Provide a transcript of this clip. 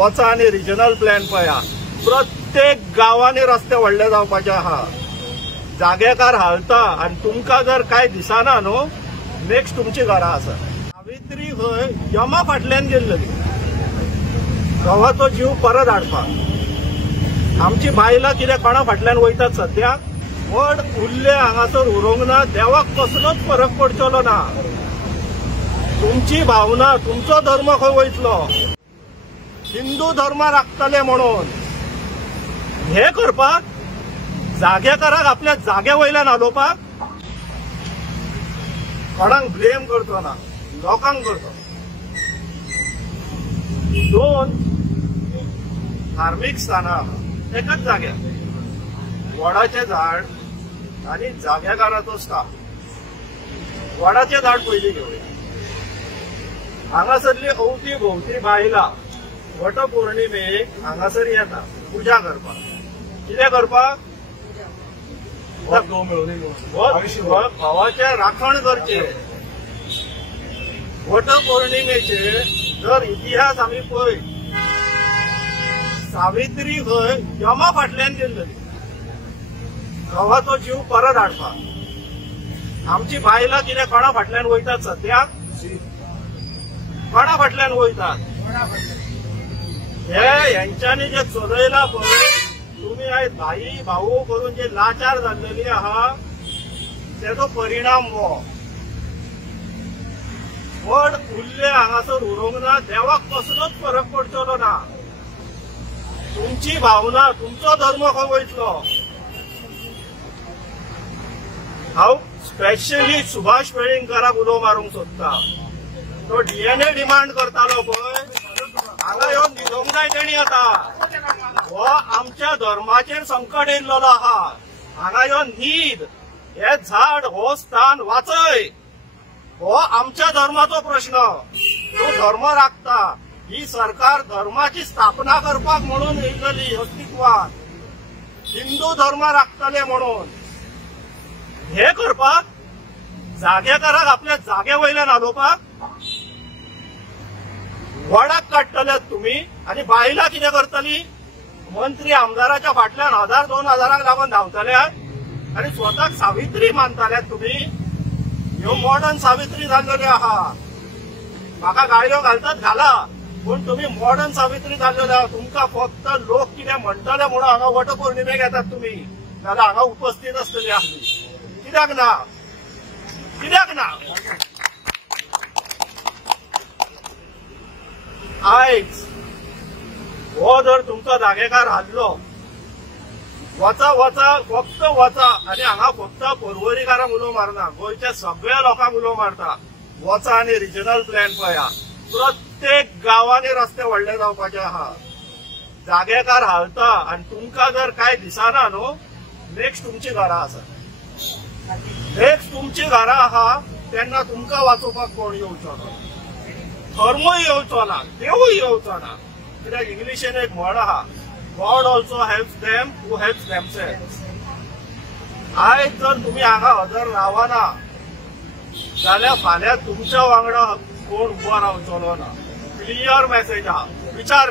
वचा आणि regional plan पळया प्रत्येक गावांनी रस्ते व्हडले जावपाचे आहा। जागेकार हालता आणि तुमकां जर काय दिसना न्हू नेक्स्ट तुमची घरां आसा। सावित्री खंय यमा फाटल्यान गेल्ली गांवाचो जीव परत हाडपाक। आमची बायलां कितें कोणा फाटल्यान वयतात सद्याक व्हड उरले हांगासर उरोंक ना। देवाक कसलोच फरक पडचलो ना। तुमची भावना तुमचो धर्म खंय वयतलो हिंदू धर्म राखतले म्हणून हे करपाक जागेकाराक आपल्या जागे वयल्यान हलोवपाक कोणाक ब्लेम करचो ना लोकांक करचो। दोन धार्मिक स्थानां एकाच जाग्यार वडाचें झाड आणि जागेकाराचो स्टाफ। वडाचें झाड पयलीं घेवया। हांगासरली अवती भोवती बायलां वटपौर्णिमेक हांगासर येता पुजा करपाक। कितें करपाक भावाचे राखण करचे। वटपौर्णिमेचे जर इतिहास आमी पळयत सावित्री खंय यमा फाटल्यान गेल्ली गांवाचो जीव परत हाडपाक। आमची बायलां कितें कोणा फाटल्यान वयतात सद्याक कोणा फाटल्यान वयतात यांच्यानी जे चलयला पळय तुम्ही आयज भाई भाऊ करून जे लाचार जाल्लेली आहा तेजो परिणाम हो व्हड उरले हांगासर उरोंक ना। देवाक कसलोच फरक पडचलो ना। तुमची भावना तुमचो धर्म खंय वयतलो। हांव स्पेशली सुभाष वेळींकराक उलो मारूंक सोदता। तो डीएनए डिमांड करतालो पळय हांगा येवन न्हिदोंक जाय तेणी आतां। हो आमच्या धर्माचेर संकट येयल्लो आहा। हांगा येवन न्हीद हे झाड हो स्थान वाचय। हो आमच्या धर्माचो प्रश्न। तो धर्म राखता। ही सरकार धर्माची स्थापना करपाक म्हणून येयल्ली अस्तित्वात हिंदू धर्म राखतले म्हणून हे करपाक जागेकाराक आपल्या जागे वयल्यान हलोवपाक वडाक काडटले तुम्ही आणि बायलां कितें करतली मंत्री आमदाराच्या फाटल्यान 1000-2000 लागून धांवतल्यात आणि स्वताक सावित्री मानताल्यात तुम्ही। ह्यो मॉडर्न सावित्री जाल्लेल्यो आहा। म्हाका गाळयो घालतात घाला पूण तुम्ही मॉडर्न सावित्री जाल्लेल्यो आहा। तुमकां फक्त लोक कितें म्हणटले म्हणून हांगा वटपौर्णिमेक येतात तुम्ही नाल्यार हांगा उपस्थित आसतली आसली। कित्याक ना कित्याक ना आयज हो जर तुमचो जागेकार हारलो वचा वचा फक्त वचा आणि हांगा फक्त पर्वरीकारांक उलो मारना गोंयच्या सगळ्या लोकांक उलो मारता। वचा आणि रिजनल प्लॅन पळया प्रत्येक गावांनी रस्ते व्हडले जावपाचे आहा। जागेकार हालता आणि तुमकां जर काय दिसना न्हू नेक्स्ट तुमची घरां आसा। नेक्स्ट तुमची घरां आहा तेन्ना तुमकां वाचोवपाक कोण येवचो ना। धर्मूय येवचो ना देवूय येवचो ना। कित्याक इंग्लिशेन एक म्हण आहा गॉड ऑल्सो हेल्प्स देम हू हेल्प्स देमसेल्व्स। आयज जर तुम्ही हांगा हजर रावना जाल्यार फाल्यां तुमच्या वांगडा कोण उबो रावचलो ना। क्लियर मेसेज आहा। विचार